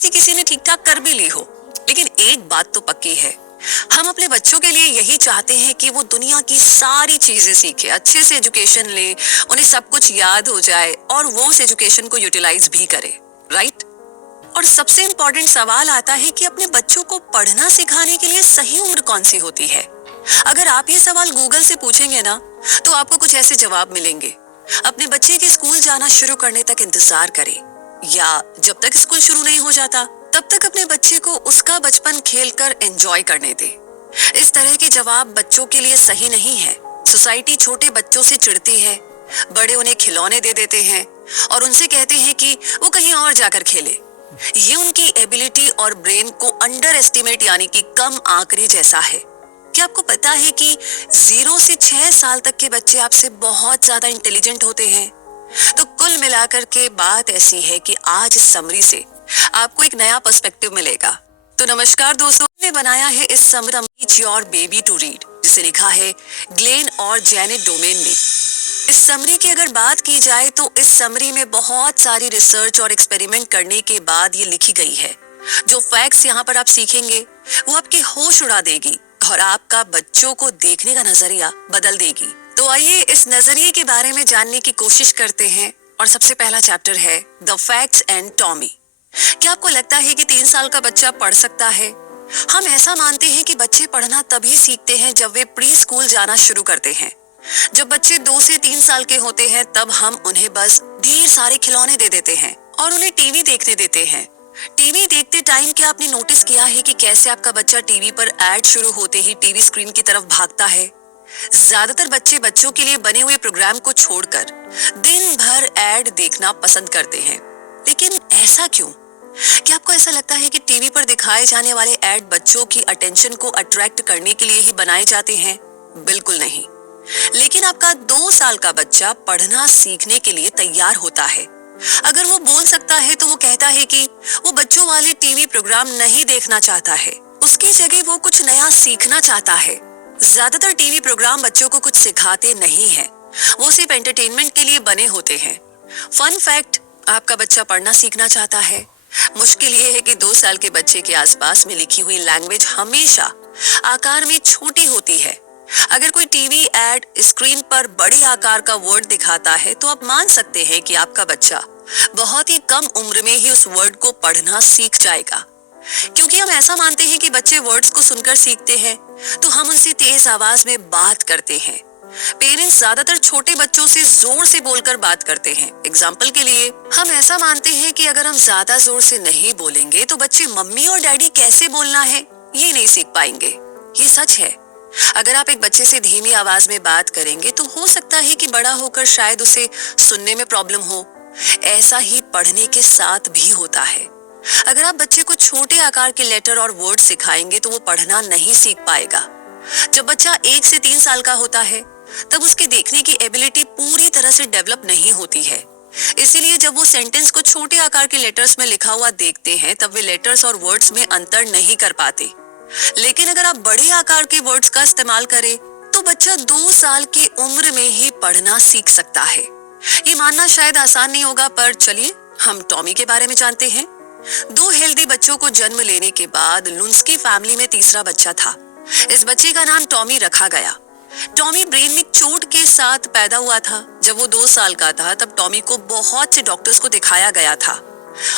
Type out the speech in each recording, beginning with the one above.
किसी ने ठीक ठाक कर भी ली हो, लेकिन एक बात तो पक्की है, हम अपने बच्चों के लिए यही चाहते हैं कि वो दुनिया की सारी चीजें सीखे, अच्छे से एजुकेशन ले, उन्हें सब कुछ याद हो जाए और वो उस एजुकेशन को यूटिलाइज भी करे, राइट? और सबसे इम्पोर्टेंट सवाल आता है कि अपने बच्चों को पढ़ना सिखाने के लिए सही उम्र कौन सी होती है। अगर आप ये सवाल गूगल से पूछेंगे ना, तो आपको कुछ ऐसे जवाब मिलेंगे। अपने बच्चे के स्कूल जाना शुरू करने तक इंतजार करें, या जब तक स्कूल शुरू नहीं हो जाता तब तक अपने बच्चे को उसका बचपन खेलकर एंजॉय करने दे। इस तरह के जवाब बच्चों के लिए सही नहीं है। सोसाइटी छोटे बच्चों से चिढ़ती है, बड़े उन्हें खिलौने दे देते हैं और उनसे कहते हैं कि वो कहीं और जाकर खेले। ये उनकी एबिलिटी और ब्रेन को अंडर एस्टिमेट यानी कि कम आंकने जैसा है। क्या आपको पता है कि 0 से 6 साल तक के बच्चे आपसे बहुत ज्यादा इंटेलिजेंट होते हैं? तो कुल मिलाकर के बात ऐसी है कि आज इस समरी से आपको एक नया पर्सपेक्टिव मिलेगा। तो नमस्कार दोस्तों, ने बनाया है इस summary teach your baby to read, जिसे लिखा है ग्लेन और जेनेट डोमेन ने। इस समरी की अगर बात की जाए तो इस समरी में बहुत सारी रिसर्च और एक्सपेरिमेंट करने के बाद ये लिखी गई है। जो फैक्ट्स यहाँ पर आप सीखेंगे वो आपके होश उड़ा देगी और आपका बच्चों को देखने का नजरिया बदल देगी। तो आइए इस नजरिए के बारे में जानने की कोशिश करते हैं। और सबसे पहला चैप्टर है द फैक्ट्स एंड टॉमी। क्या आपको लगता है कि 3 साल का बच्चा पढ़ सकता है? हम ऐसा मानते हैं कि बच्चे पढ़ना तभी सीखते हैं जब वे प्री स्कूल जाना शुरू करते हैं। जब बच्चे 2 से 3 साल के होते हैं तब हम उन्हें बस ढेर सारे खिलौने दे देते हैं और उन्हें टीवी देखने देते हैं। टीवी देखते टाइम क्या आपने नोटिस किया है कि कैसे आपका बच्चा टीवी पर एड शुरू होते ही टीवी स्क्रीन की तरफ भागता है? ज्यादातर बच्चे बच्चों के लिए बने हुए प्रोग्राम को छोड़कर दिन भर एड देखना पसंद करते हैं। लेकिन ऐसा क्यों? क्या आपको ऐसा लगता है कि टीवी पर दिखाए जाने वाले एड बच्चों की अटेंशन को अट्रैक्ट करने के लिए ही बनाए जाते हैं? बिल्कुल नहीं। लेकिन आपका 2 साल का बच्चा पढ़ना सीखने के लिए तैयार होता है। अगर वो बोल सकता है तो वो कहता है कि वो बच्चों वाले टीवी प्रोग्राम नहीं देखना चाहता है, उसकी जगह वो कुछ नया सीखना चाहता है। ज्यादातर टीवी प्रोग्राम बच्चों को कुछ सिखाते नहीं हैं, वो सिर्फ एंटरटेनमेंट के लिए बने होते हैं। फन फैक्ट, आपका बच्चा पढ़ना सीखना चाहता है। मुश्किल ये है कि 2 साल के बच्चे के आसपास में लिखी हुई लैंग्वेज हमेशा आकार में छोटी होती है। अगर कोई टीवी एड स्क्रीन पर बड़े आकार का वर्ड दिखाता है तो आप मान सकते हैं कि आपका बच्चा बहुत ही कम उम्र में ही उस वर्ड को पढ़ना सीख जाएगा। क्योंकि हम ऐसा मानते हैं कि बच्चे वर्ड्स को सुनकर सीखते हैं, तो हम उनसे तेज आवाज में बात करते हैं। पेरेंट्स ज्यादातर छोटे बच्चों से जोर से बोलकर बात करते हैं। एग्जाम्पल के लिए हम ऐसा मानते हैं कि अगर हम ज्यादा जोर से नहीं बोलेंगे तो बच्चे मम्मी और डैडी कैसे बोलना है ये नहीं सीख पाएंगे। ये सच है। अगर आप एक बच्चे से धीमी आवाज में बात करेंगे तो हो सकता है कि बड़ा होकर शायद उसे सुनने में प्रॉब्लम हो। ऐसा ही पढ़ने के साथ भी होता है। अगर आप बच्चे को छोटे आकार के लेटर और वर्ड सिखाएंगे तो वो पढ़ना नहीं सीख पाएगा। जब बच्चा 1 से 3 साल का होता है तब उसके देखने की एबिलिटी पूरी तरह से डेवलप नहीं होती है। इसीलिए जब वो सेंटेंस को छोटे आकार के लेटर्स में लिखा हुआ देखते हैं तब वे लेटर्स और वर्ड्स में अंतर नहीं कर पाते। लेकिन अगर आप बड़े आकार के वर्ड्स का इस्तेमाल करें तो बच्चा 2 साल की उम्र में ही पढ़ना सीख सकता है। ये मानना शायद आसान नहीं होगा, पर चलिए हम टॉमी के बारे में जानते हैं। 2 हेल्दी बच्चों को जन्म लेने के बाद लुंस्की फैमिली में तीसरा बच्चा था। इस बच्चे का नाम टॉमी रखा गया। टॉमी ब्रेन में चोट के साथ पैदा हुआ था। जब वो 2 साल का था तब टॉमी को बहुत से डॉक्टर्स को दिखाया गया था।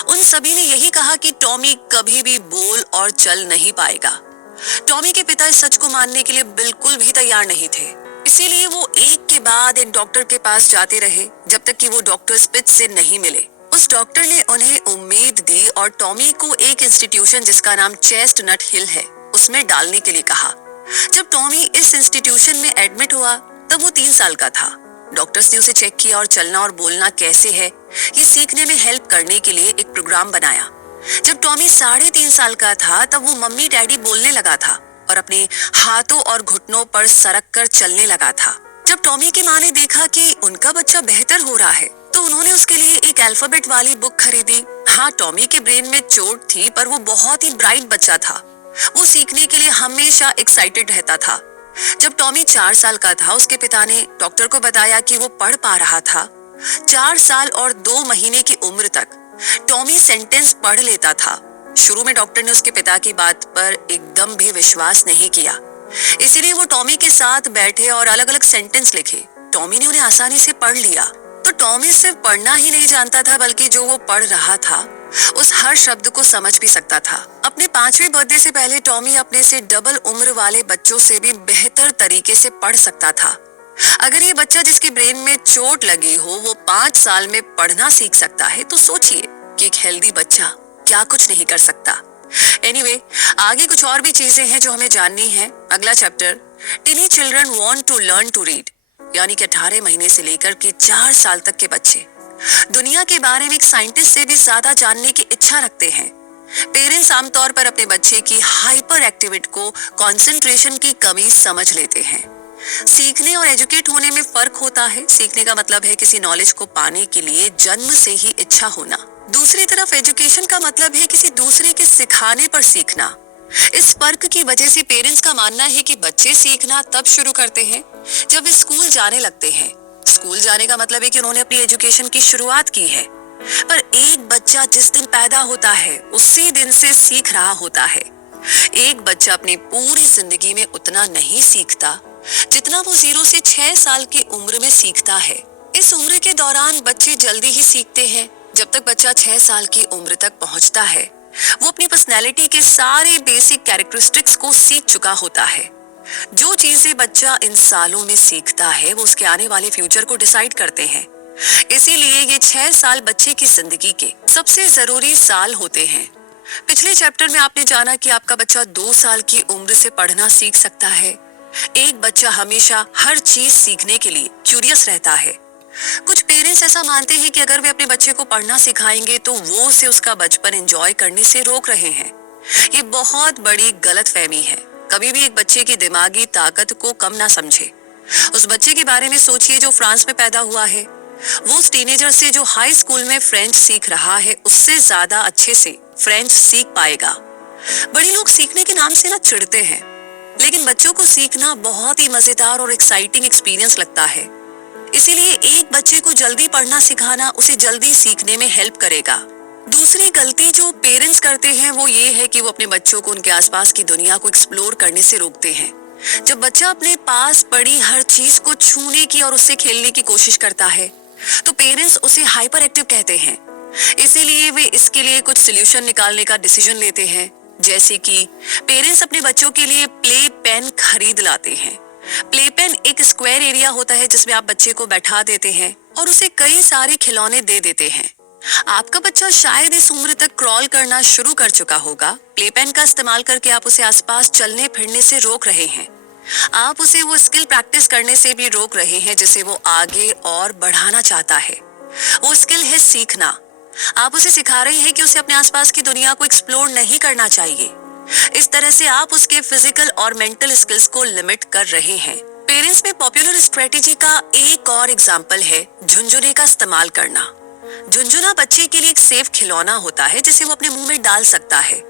उन सभी ने यही कहा कि टॉमी कभी भी बोल और चल नहीं पाएगा। टॉमी के पिता इस सच को मानने के लिए बिल्कुल भी तैयार नहीं थे। इसीलिए वो एक के बाद एक डॉक्टर के पास जाते रहे जब तक कि वो डॉक्टर स्पिथ से नहीं मिले। उस डॉक्टर ने उन्हें उम्मीद दी और टॉमी को एक इंस्टीट्यूशन जिसका नाम चेस्टनट हिल है उसमें डालने के लिए कहा। जब टॉमी इस इंस्टीट्यूशन में एडमिट हुआ तब वो 3 साल का था। डॉक्टर्स ने उसे चेक किया और चलना और बोलना कैसे है ये सीखने में हेल्प करने के लिए एक प्रोग्राम बनाया। जब टॉमी 3.5 साल का था तब वो मम्मी डैडी बोलने लगा था और अपने हाथों और घुटनों पर सरक कर चलने लगा था। जब टॉमी की माँ ने देखा कि उनका बच्चा बेहतर हो रहा है तो उन्होंने उसके लिए एक अल्फाबेट वाली बुक खरीदी। हाँ, टॉमी के ब्रेन में चोट थी पर वो बहुत ही ब्राइट बच्चा था। वो सीखने के लिए हमेशा एक्साइटेड रहता था। जब टॉमी 4 साल का था उसके पिता ने डॉक्टर को बताया कि वो पढ़ पा रहा था। 4 साल और 2 महीने की उम्र तक टॉमी सेंटेंस पढ़ लेता था शुरू में डॉक्टर ने उसके पिता की बात पर एकदम भी विश्वास नहीं किया, इसीलिए वो टॉमी के साथ बैठे और अलग अलग सेंटेंस लिखे। टॉमी ने उन्हें आसानी से पढ़ लिया। तो टॉमी सिर्फ पढ़ना ही नहीं जानता था, बल्कि जो वो पढ़ रहा था उस हर शब्द को समझ भी सकता था। अपने 5वें बर्थडे से पहले टॉमी अपने से डबल उम्र वाले बच्चों से भी बेहतर तरीके से पढ़ सकता था। अगर ये बच्चा जिसके ब्रेन में चोट लगी हो वो 5 साल में पढ़ना सीख सकता है, तो सोचिए कि एक हेल्दी बच्चा क्या कुछ नहीं कर सकता। एनीवे, आगे कुछ और भी चीजें हैं जो हमें जाननी है। अगला chapter, tiny children want to learn to read, यानी कि 18 महीने से लेकर के 4 साल तक के बच्चे दुनिया के बारे में एक साइंटिस्ट से भी ज्यादा जानने की इच्छा रखते हैं। पेरेंट्स आमतौर पर अपने बच्चे की हाइपर एक्टिविटी को कंसंट्रेशन की कमी समझ लेते हैं। सीखने और एजुकेट होने में फर्क होता है। सीखने का मतलब है किसी नॉलेज को पाने के लिए जन्म से ही इच्छा होना। दूसरी तरफ एजुकेशन का मतलब है किसी दूसरे के सिखाने पर सीखना। इस फर्क की वजह से पेरेंट्स का मानना है कि बच्चे सीखना तब शुरू करते हैं जब वे स्कूल जाने लगते हैं। स्कूल जाने का मतलब है कि उन्होंने अपनी एजुकेशन की शुरुआत की है। पर एक बच्चा जिस दिन पैदा होता है उसी दिन से सीख रहा होता है। एक बच्चा अपनी पूरी जिंदगी में उतना नहीं सीखता जितना वो 0 से 6 साल की उम्र में सीखता है। इस उम्र के दौरान बच्चे जल्दी ही सीखते हैं। जब तक बच्चा 6 साल की उम्र तक पहुंचता है वो अपनी पर्सनैलिटी के सारे बेसिक कैरेक्टरिस्टिक्स को सीख चुका होता है। जो चीजें बच्चा इन सालों में सीखता है वो उसके आने वाले फ्यूचर को डिसाइड करते हैं। इसीलिए ये 6 साल बच्चे की जिंदगी के सबसे जरूरी साल होते हैं। पिछले चैप्टर में आपने जाना कि आपका बच्चा 2 साल की उम्र से पढ़ना सीख सकता है। एक बच्चा हमेशा हर चीज सीखने के लिए क्यूरियस रहता है। कुछ पेरेंट्स ऐसा मानते हैं कि अगर वे अपने बच्चे को पढ़ना सिखाएंगे तो वो उसे उसका बचपन एंजॉय करने से रोक रहे हैं। ये बहुत बड़ी गलतफहमी है। कभी भी एक बच्चे की दिमागी ताकत को कम ना समझे। उस बच्चे के बारे में सोचिए जो फ्रांस में पैदा हुआ है। वो उस टीनेजर से जो हाई स्कूल में फ्रेंच सीख रहा है उससे ज्यादा अच्छे से फ्रेंच सीख पाएगा। बड़े लोग सीखने के नाम से ना चिढ़ते हैं, लेकिन बच्चों को सीखना बहुत ही मजेदार और एक्साइटिंग एक्सपीरियंस लगता है। इसीलिए एक बच्चे को जल्दी पढ़ना सिखाना उसे जल्दी सीखने में हेल्प करेगा। दूसरी गलती जो पेरेंट्स करते हैं वो ये है कि वो अपने बच्चों को उनके आसपास की दुनिया को एक्सप्लोर करने से रोकते हैं। जब बच्चा अपने पास पड़ी हर चीज को छूने की और उससे खेलने की कोशिश करता है तो पेरेंट्स उसे हाइपर एक्टिव कहते हैं। इसीलिए वे इसके लिए कुछ सोल्यूशन निकालने का डिसीजन लेते हैं, जैसे कि पेरेंट्स अपने बच्चों के लिए प्ले पेन खरीद लाते हैं। प्ले पेन एक स्क्वायर एरिया होता है जिसमें आप बच्चे को बैठा देते हैं और उसे कई सारे खिलौने दे देते हैं। आपका बच्चा शायद इस उम्र तक क्रॉल करना शुरू कर चुका होगा। प्ले पेन का इस्तेमाल करके आप उसे आसपास चलने फिरने से रोक रहे हैं। आप उसे वो स्किल प्रैक्टिस करने से भी रोक रहे हैं जिसे वो आगे और बढ़ाना चाहता है। वो स्किल है सीखना। आप उसे सिखा रहे हैं कि उसे अपने आसपास की दुनिया को एक्सप्लोर नहीं करना चाहिए। इस तरह से आप उसके फिजिकल और मेंटल स्किल्स को लिमिट कर रहे हैं। पेरेंट्स में पॉपुलर स्ट्रेटेजी का एक और एग्जाम्पल है झुनझुने का इस्तेमाल करना। झुनझुना बच्चे के लिए एक सेफ खिलौना होता है जिसे वो अपने मुंह में डाल सकता है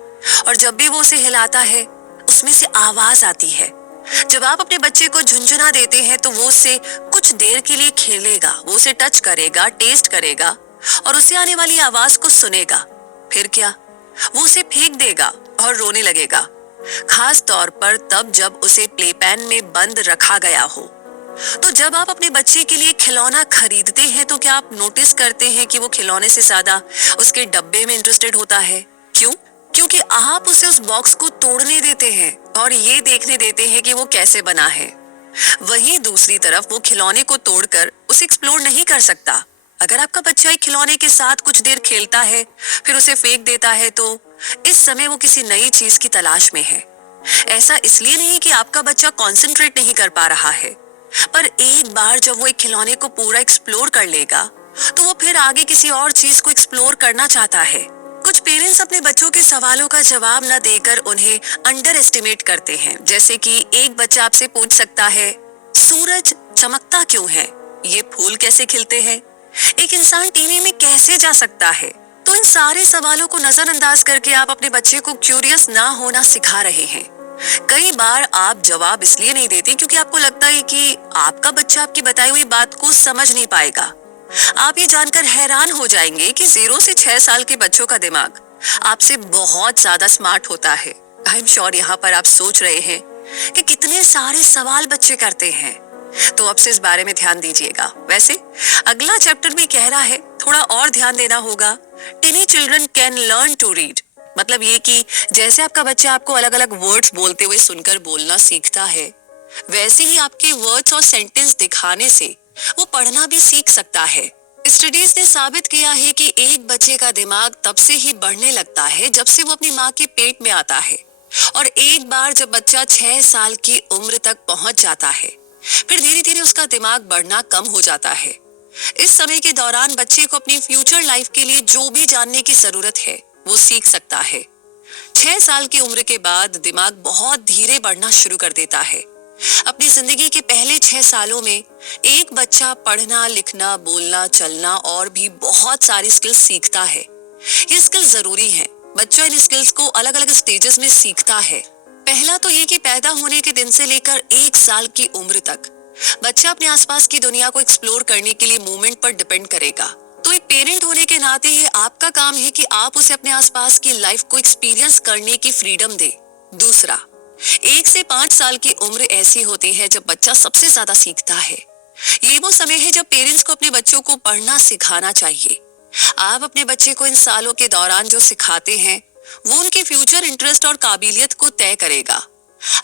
और जब भी वो उसे हिलाता है उसमें से आवाज आती है। जब आप अपने बच्चे को झुनझुना देते हैं तो वो उससे कुछ देर के लिए खेलेगा, वो उसे टच करेगा, टेस्ट करेगा और उससे आने वाली आवाज को सुनेगा। फिर क्या, वो उसे फेंक देगा और रोने लगेगा, खास तौर पर तब जब उसे प्ले पेन में बंद रखा गया हो। तो जब आप अपने बच्चे के लिए खिलौना खरीदते हैं तो क्या आप नोटिस करते हैं कि वो खिलौने से ज्यादा उसके डब्बे में इंटरेस्टेड होता है? क्यों? क्योंकि आप उसे उस बॉक्स को तोड़ने देते हैं और ये देखने देते हैं कि वो कैसे बना है। वहीं दूसरी तरफ वो खिलौने को तोड़कर उसे एक्सप्लोर नहीं कर सकता। अगर आपका बच्चा एक खिलौने के साथ कुछ देर खेलता है फिर उसे फेंक देता है तो इस समय वो किसी नई चीज की तलाश में है। ऐसा इसलिए नहीं कि आपका बच्चा कंसंट्रेट नहीं कर पा रहा है, पर एक बार जब वो एक खिलौने को पूरा एक्सप्लोर कर लेगा तो वो फिर आगे किसी और चीज को एक्सप्लोर करना चाहता है। कुछ पेरेंट्स अपने बच्चों के सवालों का जवाब न देकर उन्हें अंडर एस्टिमेट करते हैं। जैसे कि एक बच्चा आपसे पूछ सकता है, सूरज चमकता क्यों है? ये फूल कैसे खिलते हैं? एक इंसान टीवी में कैसे जा सकता है? तो इन सारे सवालों को नजरअंदाज करके आप अपने बच्चे को क्यूरियस ना होना सिखा रहे हैं। कई बार आप जवाब इसलिए नहीं देते क्योंकि आपको लगता है कि आपका बच्चा आपकी बताई हुई बात को समझ नहीं पाएगा। आप ये जानकर हैरान हो जाएंगे कि 0 से 6 साल के बच्चों का दिमाग आपसे बहुत ज्यादा स्मार्ट होता है। आई एम श्योर यहाँ पर आप सोच रहे हैं कि कितने सारे सवाल बच्चे करते हैं, तो अब से इस बारे में ध्यान दीजिएगा। वैसे अगला चैप्टर भी कह रहा है थोड़ा और ध्यान देना होगा। Tiny children can learn to read, मतलब ये कि जैसे आपका बच्चा आपको अलग अलग वर्ड्स बोलते हुए सुनकर बोलना सीखता है, वैसे ही आपके वर्ड्स और सेंटेंस दिखाने से वो पढ़ना भी सीख सकता है। स्टडीज ने साबित किया है कि एक बच्चे का दिमाग तब से ही बढ़ने लगता है जब से वो अपनी माँ के पेट में आता है, और एक बार जब बच्चा 6 साल की उम्र तक पहुंच जाता है, फिर धीरे धीरे उसका दिमाग बढ़ना कम हो जाता है। इस समय के दौरान बच्चे को अपनी फ्यूचर लाइफ के लिए जो भी जानने की जरूरत है वो सीख सकता है। 6 साल की उम्र के बाद दिमाग बहुत धीरे बढ़ना शुरू कर देता है। अपनी जिंदगी के पहले 6 सालों में एक बच्चा पढ़ना, लिखना, बोलना, चलना और भी बहुत सारी स्किल्स सीखता है। ये स्किल्स जरूरी हैं। बच्चा इन स्किल्स को अलग अलग स्टेजेस में सीखता है। पहला तो ये कि पैदा होने के दिन से लेकर 1 साल की उम्र तक बच्चा अपने आसपास की दुनिया को एक्सप्लोर करने के लिए मूवमेंट पर डिपेंड करेगा। तो एक पेरेंट होने के नाते ये आपका काम है कि आप उसे अपने आसपास की लाइफ को एक्सपीरियंस करने की फ्रीडम दे। दूसरा, 1 से 5 साल की उम्र ऐसी होती है जब बच्चा सबसे ज्यादा सीखता है। ये वो समय है जब पेरेंट्स को अपने बच्चों को पढ़ना सिखाना चाहिए। आप अपने बच्चे को इन सालों के दौरान जो सिखाते हैं वो उनके फ्यूचर इंटरेस्ट और काबिलियत को तय करेगा।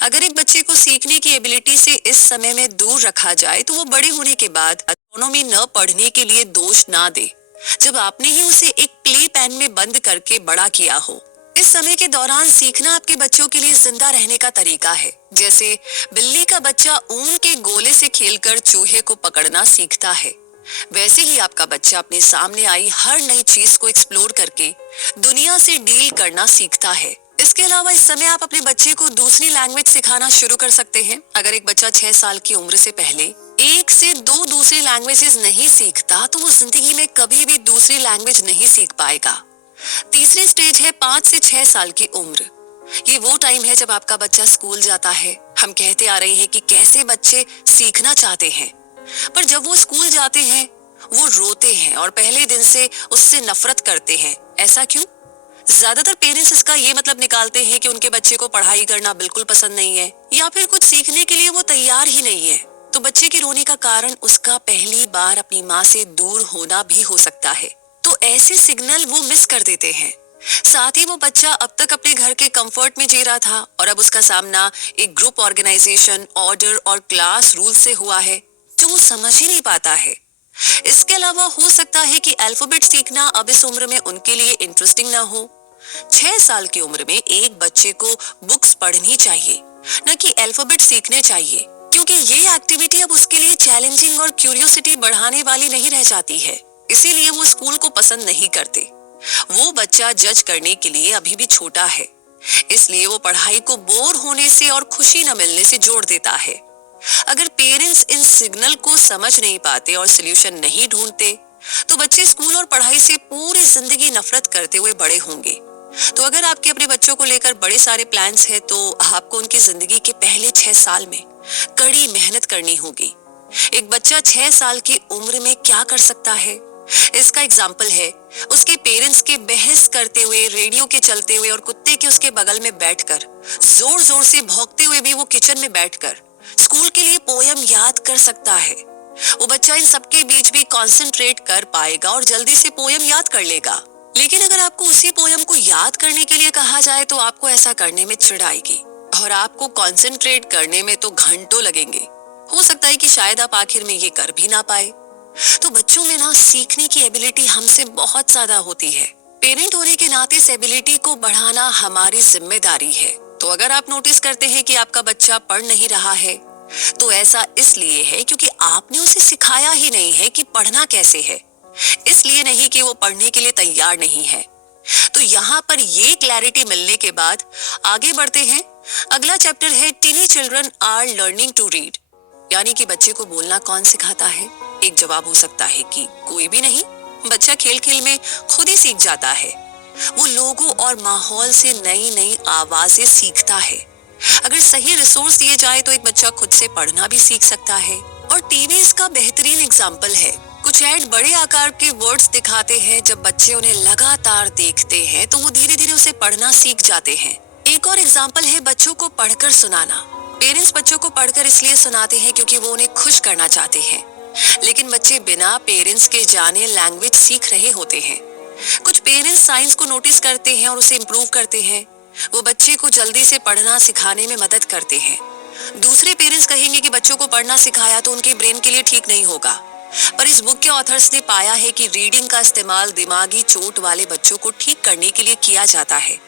अगर एक बच्चे को सीखने की एबिलिटी से इस समय में दूर रखा जाए तो वो बड़े होने के बाद ऑटोनॉमी न पढ़ने के लिए दोष ना दे, जब आपने ही उसे एक प्ले पैन में बंद करके बड़ा किया हो। इस समय के दौरान सीखना आपके बच्चों के लिए जिंदा रहने का तरीका है। जैसे बिल्ली का बच्चा ऊन के गोले से खेलकर चूहे को पकड़ना सीखता है, वैसे ही आपका बच्चा अपने सामने आई हर नई चीज को एक्सप्लोर करके दुनिया से डील करना सीखता है। इसके अलावा इस समय आप अपने बच्चे को दूसरी लैंग्वेज सिखाना शुरू कर सकते हैं। अगर एक बच्चा 6 साल की उम्र से पहले 1 से 2 दूसरी लैंग्वेजेस नहीं सीखता तो वो जिंदगी में कभी भी दूसरी लैंग्वेज नहीं सीख पाएगा। तीसरी स्टेज है 5 से 6 साल की उम्र। ये वो टाइम है जब आपका बच्चा स्कूल जाता है। हम कहते आ रहे हैं कि कैसे बच्चे सीखना चाहते हैं, पर जब वो स्कूल जाते हैं वो रोते हैं और पहले दिन से उससे नफरत करते हैं। ऐसा क्यों? ज्यादातर पेरेंट्स इसका ये मतलब निकालते हैं कि उनके बच्चे को पढ़ाई करना बिल्कुल पसंद नहीं है या फिर कुछ सीखने के लिए वो तैयार ही नहीं है। तो बच्चे के रोने का कारण उसका पहली बार अपनी माँ से दूर होना भी हो सकता है। तो ऐसे सिग्नल वो मिस कर देते हैं। साथ ही वो बच्चा अब तक अपने घर के कंफर्ट में जी रहा था और अब उसका सामना एक ग्रुप ऑर्गेनाइजेशन, ऑर्डर और क्लास रूल से हुआ है जो वो समझ ही नहीं पाता है। इसके अलावा हो सकता है कि अल्फाबेट सीखना अब इस उम्र में उनके लिए इंटरेस्टिंग ना हो। 6 साल की उम्र में एक बच्चे को बुक्स पढ़नी चाहिए, न कि अल्फाबेट सीखने चाहिए, क्योंकि ये एक्टिविटी अब उसके लिए चैलेंजिंग और क्यूरियोसिटी बढ़ाने वाली नहीं रह जाती है। इसीलिए वो स्कूल को पसंद नहीं करते। वो बच्चा जज करने के लिए अभी भी छोटा है, इसलिए वो पढ़ाई को बोर होने से और खुशी न मिलने से जोड़ देता है। अगर पेरेंट्स इन सिग्नल को समझ नहीं पाते और सोल्यूशन नहीं ढूंढते तो बच्चे स्कूल और पढ़ाई से पूरी जिंदगी नफरत करते हुए बड़े होंगे। तो अगर आपके अपने बच्चों को लेकर बड़े सारे प्लान्स हैं तो आपको उनकी जिंदगी के पहले 6 साल में कड़ी मेहनत करनी होगी। एक बच्चा 6 साल की उम्र में क्या कर सकता है, इसका एग्जाम्पल है उसके पेरेंट्स के बहस करते हुए, रेडियो के चलते हुए और कुत्ते के उसके बगल में बैठकर जोर जोर से भौंकते हुए भी वो किचन में बैठकर स्कूल के लिए पोयम याद कर सकता है। वो बच्चा इन सबके बीच भी कंसंट्रेट कर पाएगा और जल्दी से पोयम याद कर लेगा। लेकिन अगर आपको उसी पोयम को याद करने के लिए कहा जाए तो आपको ऐसा करने में चिढ़ आएगी और आपको कंसंट्रेट करने में तो घंटों लगेंगे। हो सकता है कि शायद आप आखिर में ये कर भी ना पाए। तो बच्चों में ना सीखने की एबिलिटी हमसे बहुत ज्यादा होती है। पेरेंट होने के नाते इस एबिलिटी को बढ़ाना हमारी जिम्मेदारी है। तो अगर आप नोटिस करते हैं कि आपका बच्चा पढ़ नहीं रहा है तो ऐसा इसलिए है क्योंकि आपने उसे सिखाया ही नहीं है कि पढ़ना कैसे है, इसलिए नहीं कि वो पढ़ने के लिए तैयार नहीं है। तो यहाँ पर ये क्लैरिटी मिलने के बाद आगे बढ़ते हैं। अगला चैप्टर है tiny children are learning to read, यानी कि बच्चे को बोलना कौन सिखाता है। एक जवाब हो सकता है कि कोई भी नहीं, बच्चा खेल खेल में खुद ही सीख जाता है। वो लोगों और माहौल से नई नई आवाजें सीखता है। अगर सही रिसोर्स दिए जाए तो एक बच्चा खुद से पढ़ना भी सीख सकता है। और टीवी इसका बेहतरीन एग्जाम्पल है। कुछ कुछ ऐड बड़े आकार के वर्ड्स दिखाते हैं। जब बच्चे उन्हें लगातार देखते हैं तो वो धीरे धीरे उसे पढ़ना सीख जाते हैं। एक और एग्जाम्पल है बच्चों को पढ़कर सुनाना। पेरेंट्स बच्चों को पढ़कर इसलिए सुनाते हैं क्योंकि वो उन्हें खुश करना चाहते हैं, लेकिन बच्चे बिना पेरेंट्स के जाने लैंग्वेज सीख रहे होते हैं। कुछ पेरेंट्स साइंस को नोटिस करते हैं और उसे इम्प्रूव करते हैं। वो बच्चे को जल्दी से पढ़ना सिखाने में मदद करते हैं। दूसरे पेरेंट्स कहेंगे कि बच्चों को पढ़ना सिखाया तो उनके ब्रेन के लिए ठीक नहीं होगा। पर इस बुक के ऑथर्स ने पाया है कि रीडिंग का इस्तेमाल दिमागी चोट वाले बच्चों को ठीक करने के लिए किया जाता है,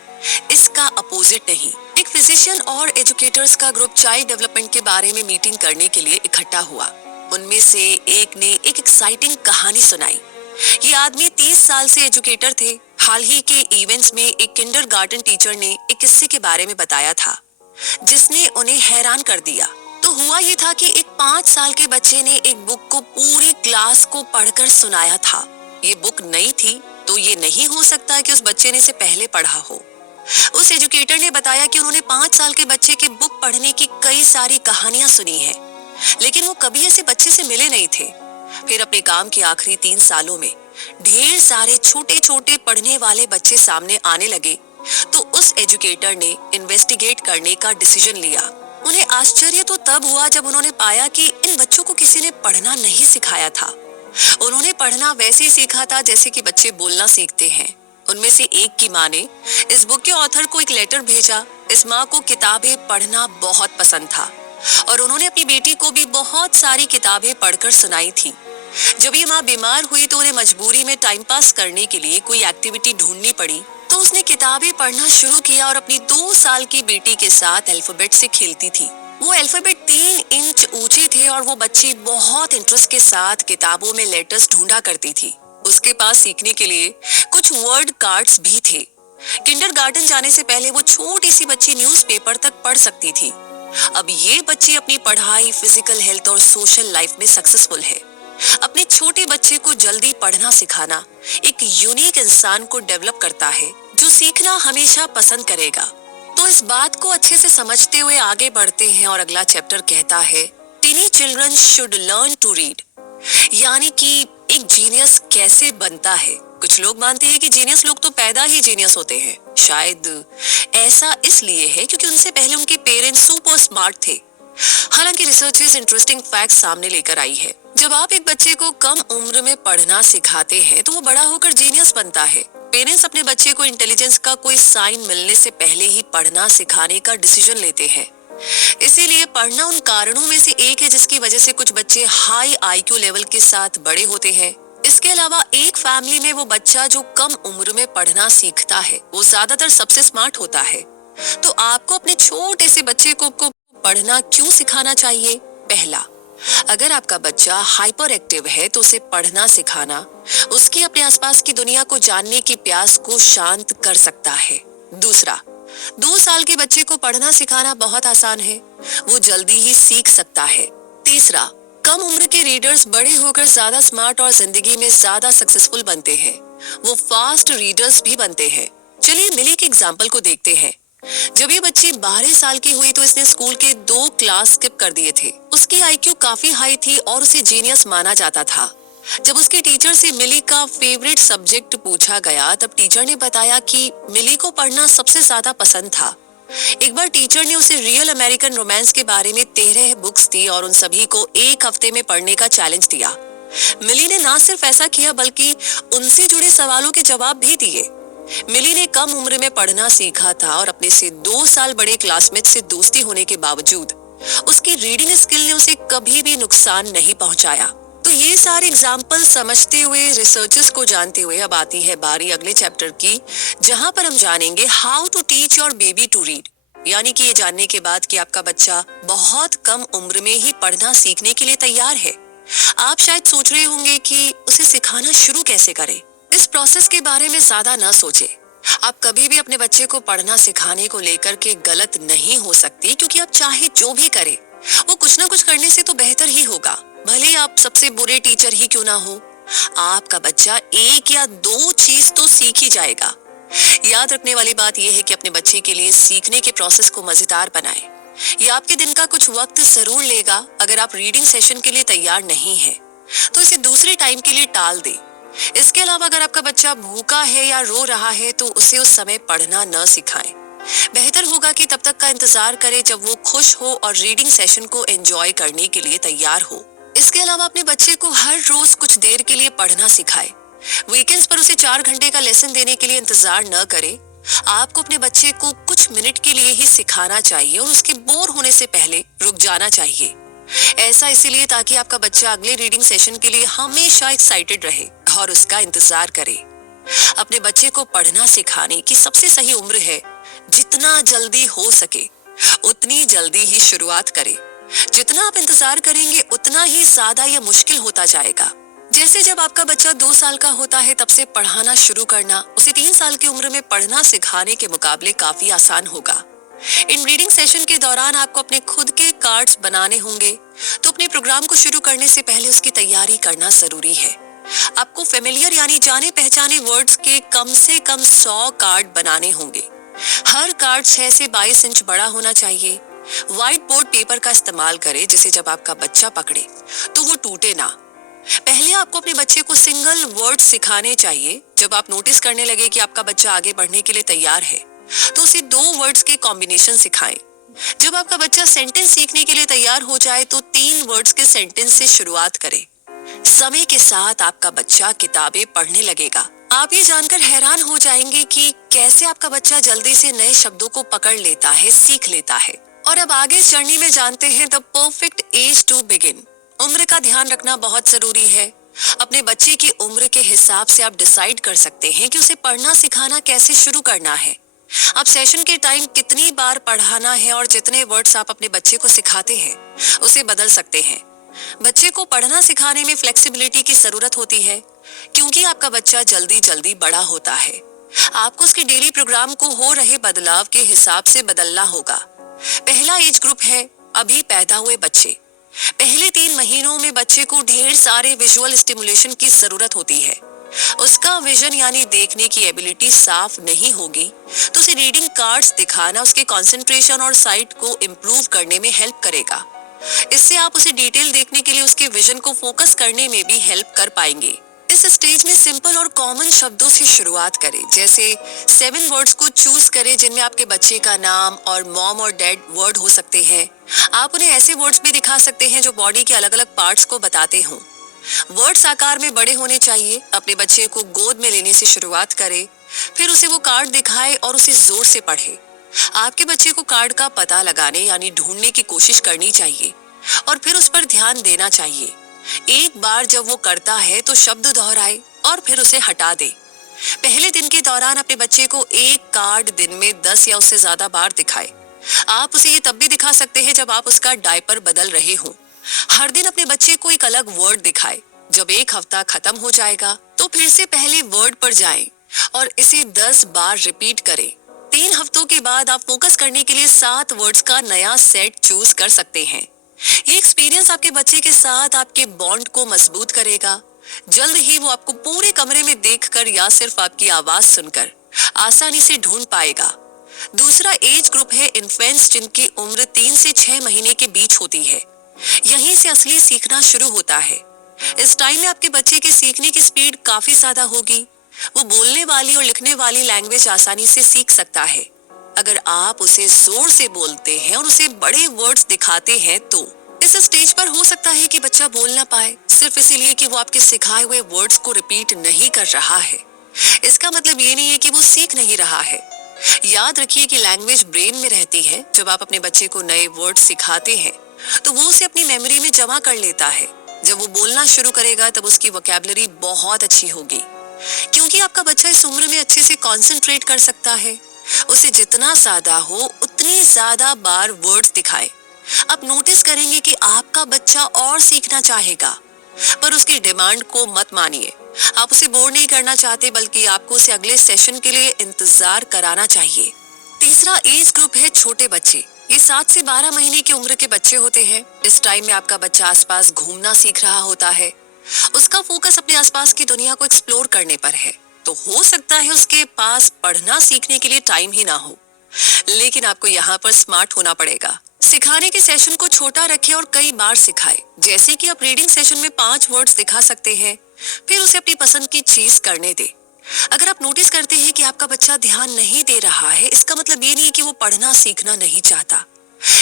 इसका अपोजिट नहीं। एक फिजिशियन और एजुकेटर्स का ग्रुप चाइल्ड डेवलपमेंट के बारे में मीटिंग करने के लिए इकट्ठा हुआ। उनमें से एक ने एक एक्साइटिंग कहानी सुनाई। ये आदमी 30 साल से एजुकेटर थे। हाल ही के इवेंट्स में एक किंडरगार्टन टीचर ने एक किस्से के बारे में बताया था जिसने उन्हें हैरान कर दिया। तो हुआ ये था कि एक 5 साल के बच्चे ने एक बुक को पूरी क्लास को पढ़कर सुनाया था। ये बुक नई थी तो ये नहीं हो सकता कि उस बच्चे ने इसे पहले पढ़ा हो। उस एजुकेटर ने बताया कि उन्होंने 5 साल के बच्चे के बुक पढ़ने की कई सारी कहानियां सुनी हैं, लेकिन वो कभी ऐसे बच्चे से मिले नहीं थे। फिर अपने काम के आखिरी 3 सालों में ढेर सारे छोटे छोटे पढ़ने वाले बच्चे सामने आने लगे, तो उस एजुकेटर ने इन्वेस्टिगेट करने का डिसीजन लिया। उन्हें आश्चर्य तो तब हुआ जब उन्होंने पाया कि इन बच्चों को किसी ने पढ़ना नहीं सिखाया था। उन्होंने पढ़ना वैसे ही सीखा था जैसे कि बच्चे बोलना सीखते हैं। उनमें से एक की माँ ने इस बुक के ऑथर को एक लेटर भेजा। इस माँ को किताबें पढ़ना बहुत पसंद था और उन्होंने अपनी बेटी को भी बहुत सारी किताबें पढ़कर सुनाई थी। जब ये माँ बीमार हुई तो उन्हें मजबूरी में टाइम पास करने के लिए कोई एक्टिविटी ढूंढनी पड़ी, तो उसने किताबें पढ़ना शुरू किया और अपनी 2 साल की बेटी के साथ अल्फाबेट से खेलती थी। वो अल्फाबेट 3 इंच ऊंचे थे और वो बच्ची बहुत इंटरेस्ट के साथ किताबों में लेटर्स ढूंढा करती थी। उसके पास सीखने के लिए कुछ वर्ड कार्ड्स भी थे। किंडरगार्टन जाने से पहले वो छोटी सी बच्ची न्यूज़पेपर तक पढ़ सकती थी। अब ये बच्ची अपनी पढ़ाई, फिजिकल हेल्थ और सोशल लाइफ में सक्सेसफुल है। अपने छोटे बच्चे को जल्दी पढ़ना सिखाना एक यूनिक इंसान को डेवलप करता है जो सीखना हमेशा पसंद करेगा। तो इस बात को अच्छे से समझते हुए आगे बढ़ते हैं और अगला चैप्टर कहता है tiny children should learn to read, यानी कि एक जीनियस कैसे बनता है। कुछ लोग मानते हैं कि जीनियस लोग तो पैदा ही जीनियस होते हैं। शायद ऐसा इसलिए है क्योंकि उनसे पहले उनके पेरेंट्स सुपर स्मार्ट थे। हालांकि रिसर्चर्स इंटरेस्टिंग फैक्ट सामने लेकर आई है। जब आप एक बच्चे को कम उम्र में पढ़ना सिखाते हैं तो वो बड़ा होकर जीनियस बनता है। पेरेंट्स अपने बच्चे को इंटेलिजेंस का कोई साइन मिलने से पहले ही पढ़ना सिखाने का डिसीजन लेते हैं। इसीलिए पढ़ना उन कारणों में से एक है जिसकी वजह से कुछ बच्चे हाई आईक्यू लेवल के साथ बड़े होते हैं। इसके अलावा एक फैमिली में वो बच्चा जो कम उम्र में पढ़ना सीखता है वो ज्यादातर सबसे स्मार्ट होता है। तो आपको अपने छोटे से बच्चे को पढ़ना क्यों सिखाना चाहिए? पहला, अगर आपका बच्चा हाइपर एक्टिव है तो उसे पढ़ना सिखाना उसकी अपने आसपास की दुनिया को जानने की प्यास को शांत कर सकता है। दूसरा, 2 साल के बच्चे को पढ़ना सिखाना बहुत आसान है, वो जल्दी ही सीख सकता है। तीसरा, कम उम्र के रीडर्स बड़े होकर ज्यादा स्मार्ट और जिंदगी में ज्यादा सक्सेसफुल बनते हैं। वो फास्ट रीडर्स भी बनते हैं। चलिए मिली के एग्जाम्पल को देखते हैं। जब ये बच्ची 12 साल की हुई तो इसने स्कूल के 2 क्लास स्किप कर दिए थे। उसकी आईक्यू काफी हाई थी और उसे जीनियस माना जाता था। जब उसके टीचर से मिली का फेवरेट सब्जेक्ट पूछा गया तब टीचर ने बताया कि मिली को पढ़ना सबसे ज्यादा पसंद था। एक बार टीचर ने उसे रियल अमेरिकन रोमांस के बारे में 13 बुक्स दी और उन सभी को 1 हफ्ते में पढ़ने का चैलेंज दिया। मिली ने ना सिर्फ ऐसा किया बल्कि उनसे जुड़े सवालों के जवाब भी दिए। मिली ने कम उम्र में पढ़ना सीखा था और अपने से 2 साल बड़े क्लासमेट से दोस्ती होने के बावजूद उसकी रीडिंग स्किल ने उसे कभी भी नुकसान नहीं पहुंचाया। तो ये सारे एग्जाम्पल समझते हुए, रिसर्चर्स को जानते हुए अब आती है बारी अगले चैप्टर की, जहां पर हम जानेंगे how to teach your baby to read, यानी कि ये जानने के बाद कि आपका बच्चा बहुत कम उम्र में ही पढ़ना सीखने के लिए तैयार है। आप शायद सोच रहे होंगे कि उसे सिखाना शुरू कैसे करें। इस प्रोसेस के बारे में ज्यादा न सोचे। आप कभी भी अपने बच्चे को पढ़ना सिखाने को लेकर के गलत नहीं हो सकती, क्योंकि आप चाहे जो भी करें वो कुछ ना कुछ करने से तो बेहतर ही होगा, भले आप सबसे बुरे टीचर ही क्यों ना हो। आपका बच्चा 1 या 2 चीज तो सीख ही जाएगा। याद रखने वाली बात यह है कि अपने बच्चे के लिए सीखने के प्रोसेस को मजेदार बनाएं। ये आपके दिन का कुछ वक्त जरूर लेगा। अगर आप रीडिंग सेशन के लिए तैयार नहीं हैं तो इसे दूसरे टाइम के लिए टाल दे। इसके अलावा अगर आपका बच्चा भूखा है या रो रहा है तो उसे उस समय पढ़ना न सिखाएं। बेहतर होगा कि तब तक का इंतजार करें जब वो खुश हो और रीडिंग सेशन को एंजॉय करने के लिए तैयार हो। इसके अलावा अपने बच्चे को हर रोज कुछ देर के लिए पढ़ना सिखाएं। वीकेंड्स पर उसे 4 घंटे का लेसन देने के लिए इंतजार न करें। आपको अपने बच्चे को कुछ मिनट के लिए ही सिखाना चाहिए और उसके बोर होने से पहले रुक जाना चाहिए। ऐसा इसीलिए ताकि आपका बच्चा अगले रीडिंग सेशन के लिए हमेशा एक्साइटेड रहे और उसका इंतजार करे। अपने बच्चे को पढ़ना सिखाने की सबसे सही उम्र है जितना जल्दी हो सके उतनी जल्दी ही शुरुआत करें। जितना आप इंतजार करेंगे उतना ही ज्यादा यह मुश्किल होता जाएगा। जैसे जब आपका बच्चा 2 साल का होता है तब से पढ़ाना शुरू करना उसे 3 साल की उम्र में पढ़ना सिखाने के मुकाबले काफी आसान होगा। इन रीडिंग सेशन के दौरान आपको अपने खुद के कार्ड्स बनाने होंगे, तो अपने प्रोग्राम को शुरू करने से पहले उसकी तैयारी करना जरूरी है। आपको फेमिलियर यानी जाने पहचाने वर्ड्स के कम से कम 100 कार्ड बनाने होंगे। हर कार्ड 6 से 22 इंच बड़ा होना चाहिए। व्हाइट बोर्ड पेपर का इस्तेमाल करें जिसे जब आपका बच्चा पकड़े तो वो टूटे ना। पहले आपको अपने बच्चे को सिंगल वर्ड सिखाने चाहिए। जब आप नोटिस करने लगे कि आपका बच्चा आगे बढ़ने के लिए तैयार है तो उसे 2 वर्ड्स के कॉम्बिनेशन सिखाएं। जब आपका बच्चा सेंटेंस सीखने के लिए तैयार हो जाए तो 3 वर्ड्स के सेंटेंस से शुरुआत करें। समय के साथ आपका बच्चा किताबें पढ़ने लगेगा। आप ये जानकर हैरान हो जाएंगे कि कैसे आपका बच्चा जल्दी से नए शब्दों को पकड़ लेता है, सीख लेता है। और अब आगे इस जर्नी में जानते हैं the perfect age to begin. उम्र का ध्यान रखना बहुत जरूरी है। अपने बच्चे की उम्र के हिसाब से आप डिसाइड कर सकते हैं कि उसे पढ़ना सिखाना कैसे शुरू करना है। आप सेशन के टाइम कितनी बार पढ़ाना है और जितने वर्ड्स आप अपने बच्चे को सिखाते हैं उसे बदल सकते हैं। बच्चे को पढ़ना सिखाने में फ्लेक्सिबिलिटी की जरूरत होती है क्योंकि आपका बच्चा जल्दी जल्दी बड़ा होता है। आपको उसके डेली प्रोग्राम को हो रहे बदलाव के हिसाब से बदलना होगा। पहला एज ग्रुप है अभी पैदा हुए बच्चे। पहले 3 महीनों में बच्चे को ढेर सारे विजुअल स्टिमुलेशन की जरूरत होती है। उसका विजन यानी देखने की एबिलिटी साफ नहीं होगी तो उसे रीडिंग कार्ड्स दिखाना उसके कंसंट्रेशन और साइट को इम्प्रूव करने में हेल्प करेगा। इससे आप उसे डिटेल देखने के लिए उसके विजन को फोकस करने में भी हेल्प कर पाएंगे। इस स्टेज में सिंपल और कॉमन शब्दों से शुरुआत करें। जैसे 7 वर्ड्स को चूज करें जिनमें आपके बच्चे का नाम और मॉम और डैड वर्ड हो सकते हैं। आप उन्हें ऐसे वर्ड्स भी दिखा सकते हैं जो बॉडी के अलग अलग पार्ट्स को बताते हों। वर्ड्स आकार में बड़े होने चाहिए। अपने बच्चे को गोद में लेने से शुरुआत करें, फिर उसे वो कार्ड दिखाए और उसे जोर से पढ़े। आपके बच्चे को कार्ड का पता लगाने यानी ढूंढने की कोशिश करनी चाहिए और फिर उस पर ध्यान देना चाहिए। एक बार जब वो करता है तो शब्द दोहराए और फिर उसे हटा दे। पहले दिन के दौरान अपने बच्चे को एक कार्ड दिन में 10 या उससे ज्यादा बार दिखाए। आप उसे ये तब भी दिखा सकते हैं जब आप उसका डायपर बदल रहे हो। हर दिन अपने बच्चे को एक अलग वर्ड दिखाए। जब एक हफ्ता खत्म हो जाएगा तो फिर से पहले वर्ड पर जाएं और इसे 10 बार रिपीट करें। 3 हफ्तों के बाद आप फोकस करने के लिए 7 वर्ड्स का नया सेट चूज कर सकते हैं। ये एक्सपीरियंस आपके बच्चे के साथ आपके बॉन्ड को मजबूत करेगा। जल्द ही वो आपको पूरे कमरे में देखकर या सिर्फ आपकी आवाज सुनकर आसानी से ढूंढ पाएगा। दूसरा एज ग्रुप है इन्फेंट्स जिनकी उम्र 3 से 6 महीने के बीच होती है। यहीं से असली सीखना शुरू होता है। इस टाइम में आपके बच्चे के सीखने की स्पीड काफी ज्यादा होगी। वो बोलने वाली और लिखने वाली लैंग्वेज आसानी से सीख सकता है। अगर आप उसे जोर से बोलते हैं और उसे बड़े वर्ड्स दिखाते हैं तो इस स्टेज पर हो सकता है कि बच्चा बोल ना पाए, सिर्फ इसीलिए कि वो आपके सिखाए हुए वर्ड्स को रिपीट नहीं कर रहा है। इसका मतलब ये नहीं है कि वो सीख नहीं रहा है। याद रखिए कि लैंग्वेज ब्रेन में रहती है। जब आप अपने बच्चे को नए वर्ड सिखाते हैं तो वो उसे अपनी मेमोरी में जमा कर लेता है। जब वो बोलना शुरू करेगा तब उसकी वोकैबुलरी बहुत अच्छी होगी। क्योंकि आपका बच्चा इस उम्र में अच्छे से कंसंट्रेट कर सकता है, उसे जितना ज्यादा हो उतनी ज्यादा बार वर्ड्स दिखाएं। आप नोटिस करेंगे कि आपका बच्चा और सीखना चाहेगा, पर उसकी डिमांड को मत मानिए। आप उसे बोर नहीं करना चाहते बल्कि आपको उसे अगले सेशन के लिए इंतजार कराना चाहिए। तीसरा एज ग्रुप है छोटे बच्चे। ये 7 से 12 महीने की उम्र के बच्चे होते हैं। इस टाइम में आपका बच्चा आसपास घूमना सीख रहा होता है। उसका फोकस अपने आसपास की दुनिया को एक्सप्लोर करने पर है। तो हो सकता है उसके पास पढ़ना सीखने के लिए टाइम ही ना हो, लेकिन आपको यहाँ पर स्मार्ट होना पड़ेगा। सिखाने के सेशन को छोटा रखें और कई बार सिखाएं। जैसे कि आप रीडिंग सेशन में 5 वर्ड्स दिखा सकते हैं, फिर उसे अपनी पसंद की चीज करने दें। अगर आप नोटिस करते हैं कि आपका बच्चा ध्यान नहीं दे रहा है, इसका मतलब ये नहीं है कि वो पढ़ना सीखना नहीं चाहता।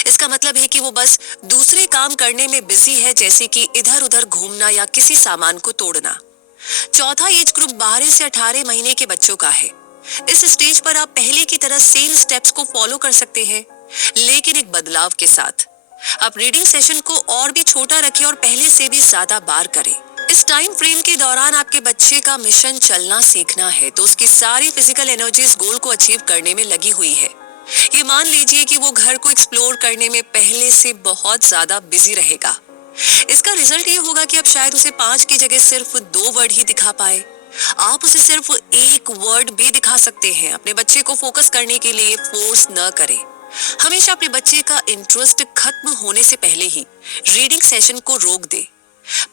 इसका मतलब है कि वो बस दूसरे काम करने में बिजी है, जैसे कि इधर उधर घूमना या किसी सामान को तोड़ना। चौथा एज ग्रुप 12 से 18 महीने के बच्चों का है। इस स्टेज पर आप पहले की तरह सेम स्टेप्स को फॉलो कर सकते हैं, लेकिन एक बदलाव के साथ। आप रीडिंग सेशन को और भी छोटा रखें और पहले से भी ज्यादा बार करें। इस टाइम फ्रेम के दौरान आपके बच्चे का मिशन चलना सीखना है, तो उसकी सारी फिजिकल एनर्जी इस गोल को अचीव करने में लगी हुई है। ये मान लीजिए कि वो घर को एक्सप्लोर करने में पहले से बहुत ज्यादा बिजी रहेगा। इसका रिजल्ट ये होगा कि आप शायद उसे 5 की जगह सिर्फ 2 वर्ड ही दिखा पाए। आप उसे सिर्फ 1 वर्ड भी दिखा सकते हैं। अपने बच्चे को फोकस करने के लिए फोर्स न करें। हमेशा अपने बच्चे का इंटरेस्ट खत्म होने से पहले ही रीडिंग सेशन को रोक दे।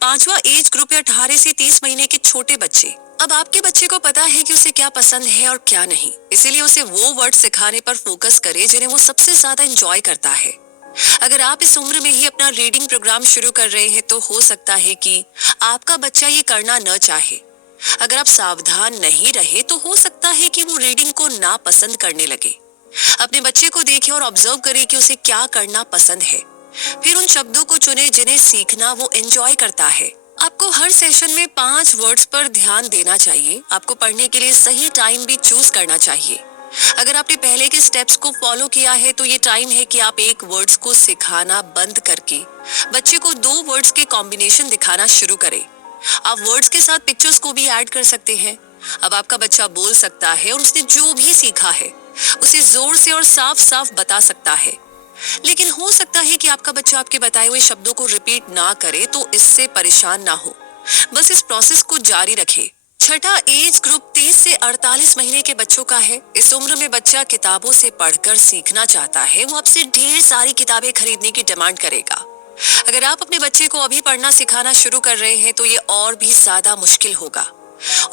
पांचवा एज ग्रुप है 18 से 30 महीने के छोटे बच्चे। अब आपके बच्चे को पता है कि उसे क्या पसंद है और क्या नहीं, इसीलिए उसे वो वर्ड सिखाने पर फोकस करें जिन्हें वो सबसे ज्यादा एंजॉय करता है। अगर आप इस उम्र में ही अपना रीडिंग प्रोग्राम शुरू कर रहे हैं, तो हो सकता है कि आपका बच्चा ये करना न चाहे। अगर आप सावधान नहीं रहे, तो हो सकता है कि वो रीडिंग को ना पसंद करने लगे। अपने बच्चे को देखें और ऑब्जर्व करें कि उसे क्या करना पसंद है। फिर उन शब्दों को चुने जिन्हें सीखना वो एंजॉय करता है। आपको हर सेशन में 5 वर्ड्स पर ध्यान देना चाहिए। आपको पढ़ने के लिए सही टाइम भी चूज करना चाहिए। अगर आपने पहले के स्टेप्स को फॉलो किया है, तो ये टाइम है कि आप 1 वर्ड्स को सिखाना बंद करके बच्चे को 2 वर्ड्स के कॉम्बिनेशन दिखाना शुरू करें। आप वर्ड्स के साथ पिक्चर्स को भी ऐड कर सकते हैं। अब आपका बच्चा बोल सकता है और उसने जो भी सीखा है उसे जोर से और साफ साफ बता सकता है। लेकिन हो सकता है कि आपका बच्चा आपके बताए हुए शब्दों को रिपीट ना करे, तो इससे परेशान ना हो। बस इस प्रोसेस को जारी रखें। छठा एज ग्रुप 30 से 48 महीने के बच्चों का है। इस उम्र में बच्चा किताबों से पढ़कर सीखना चाहता है। वो आपसे ढेर सारी किताबें खरीदने की डिमांड करेगा। अगर आप अपने बच्चे को अभी पढ़ना सिखाना शुरू कर रहे हैं, तो ये और भी ज्यादा मुश्किल होगा।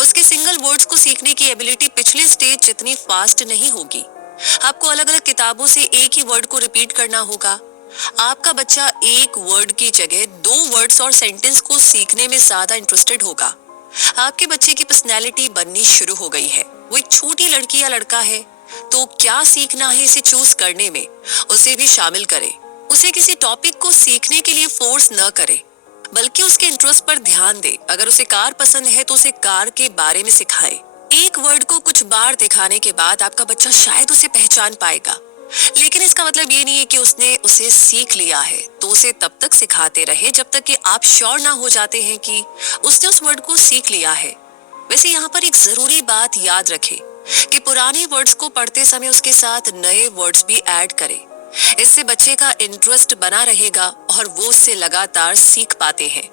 उसके सिंगल वर्ड्स को सीखने की एबिलिटी पिछले स्टेज जितनी फास्ट नहीं होगी। आपको अलग अलग किताबों से एक ही वर्ड को रिपीट करना होगा। आपका बच्चा 1 वर्ड की जगह 2 वर्ड्स और सेंटेंस को सीखने में ज्यादा इंटरेस्टेड होगा। आपके बच्चे की पर्सनैलिटी बननी शुरू हो गई है। वो एक छोटी लड़की या लड़का है, तो क्या सीखना है इसे चूज करने में उसे भी शामिल करें। उसे किसी टॉपिक को सीखने के लिए फोर्स न करें, बल्कि उसके इंटरेस्ट पर ध्यान दे। अगर उसे कार पसंद है, तो उसे कार के बारे में सिखाएं। 1 वर्ड को कुछ बार दिखाने के बाद आपका बच्चा शायद उसे पहचान पाएगा, लेकिन इसका मतलब ये नहीं है कि उसने उसे सीख लिया है। तो उसे तब तक सिखाते रहे जब तक कि आप श्योर ना हो जाते हैं कि उसने उस वर्ड को सीख लिया है। वैसे यहाँ पर एक जरूरी बात याद रखें कि पुराने वर्ड्स को पढ़ते समय उसके साथ नए वर्ड्स भी ऐड करें। इससे बच्चे का इंटरेस्ट बना रहेगा और वो उससे लगातार सीख पाते हैं।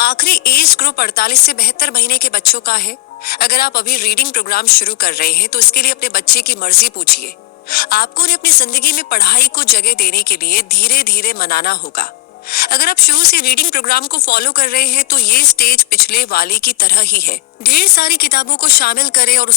आखिरी एज ग्रुप 48 से 72 महीने के बच्चों का है। अगर आप अभी रीडिंग प्रोग्राम शुरू कर रहे हैं, तो इसके लिए अपने बच्चे की मर्जी पूछिए। आपको उन्हें अपनी जिंदगी में पढ़ाई को जगह देने के लिए धीरे धीरे मनाना होगा। अगर आप शुरू से रीडिंग प्रोग्राम को फॉलो कर रहे हैं, तो ये स्टेज पिछले वाले की तरह ही है। ढेर सारी किताबों को शामिल करें और